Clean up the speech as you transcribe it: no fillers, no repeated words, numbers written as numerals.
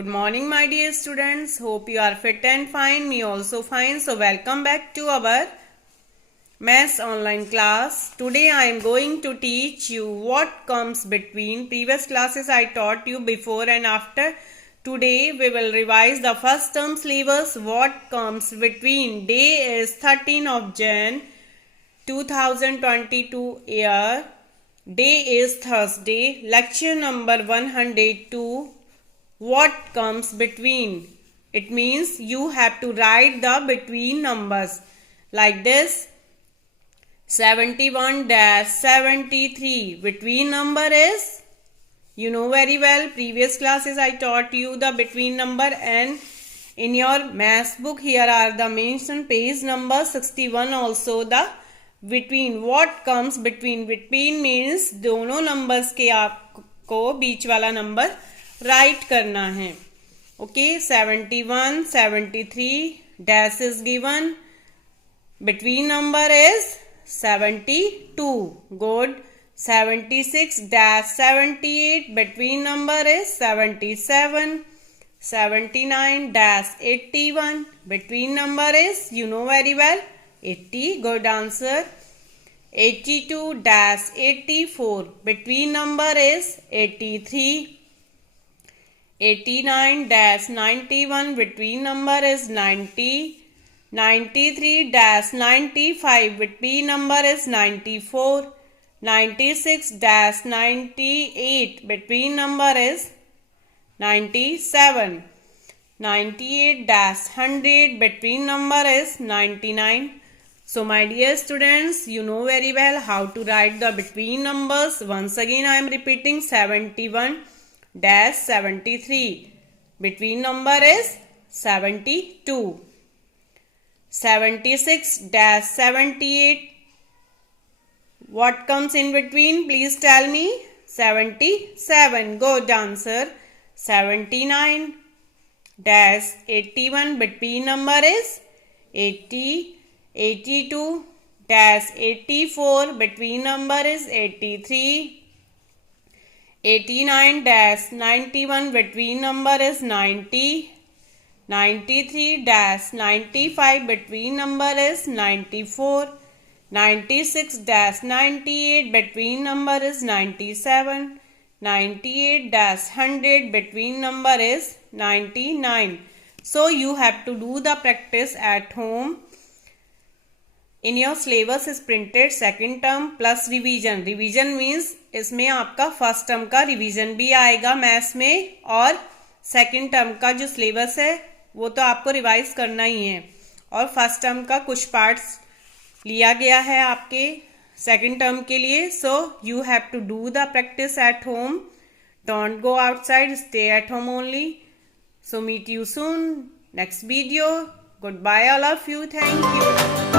Good morning, my dear students. Hope you are fit and fine. Me also fine. So welcome back to our maths online class. Today I am going to teach you what comes between. Previous classes I taught you before and after. Today we will revise the first term syllabus. What comes between. Day is 13 of Jan 2022 year. Day is Thursday. Lecture number 102. What comes between? It means you have to write the between numbers like this. 71-73 between number is, you know very well, previous classes I taught you the between number, and in your maths book here are the mentioned page number 61 also the between. What comes between? Between means दोनों numbers के आपको बीच वाला number right करना है. Okay 71 73 dash is given. Between number is 72. Good. 76 dash 78 between number is 77. 79 dash 81 between number is, you know very well, 80. Good answer. 82 dash 84 between number is 83. 89-91 between number is 90. 93-95 between number is 94. 96-98 between number is 97. 98-100 between number is 99. So my dear students, you know very well how to write the between numbers. Once again I am repeating. 71-73 between number is 72. 76-78 what comes in between? Please tell me. 77. Good answer. 79-81 between number is 80. 82-84 between number is 83. 89-91 between number is 90. 93-95 between number is 94. 96-98 between number is 97. 98-100 between number is 99. So you have to do the practice at home. In your syllabus is printed second term plus revision. Revision means इसमें आपका first term का revision भी आएगा maths में, और second term का जो syllabus है वो तो आपको रिवाइज करना ही है, और फर्स्ट टर्म का कुछ पार्ट्स लिया गया है आपके सेकंड टर्म के लिए. So you have to do the practice at home. Don't go outside, stay at home only. So meet you soon next video. Goodbye all of you. Thank you.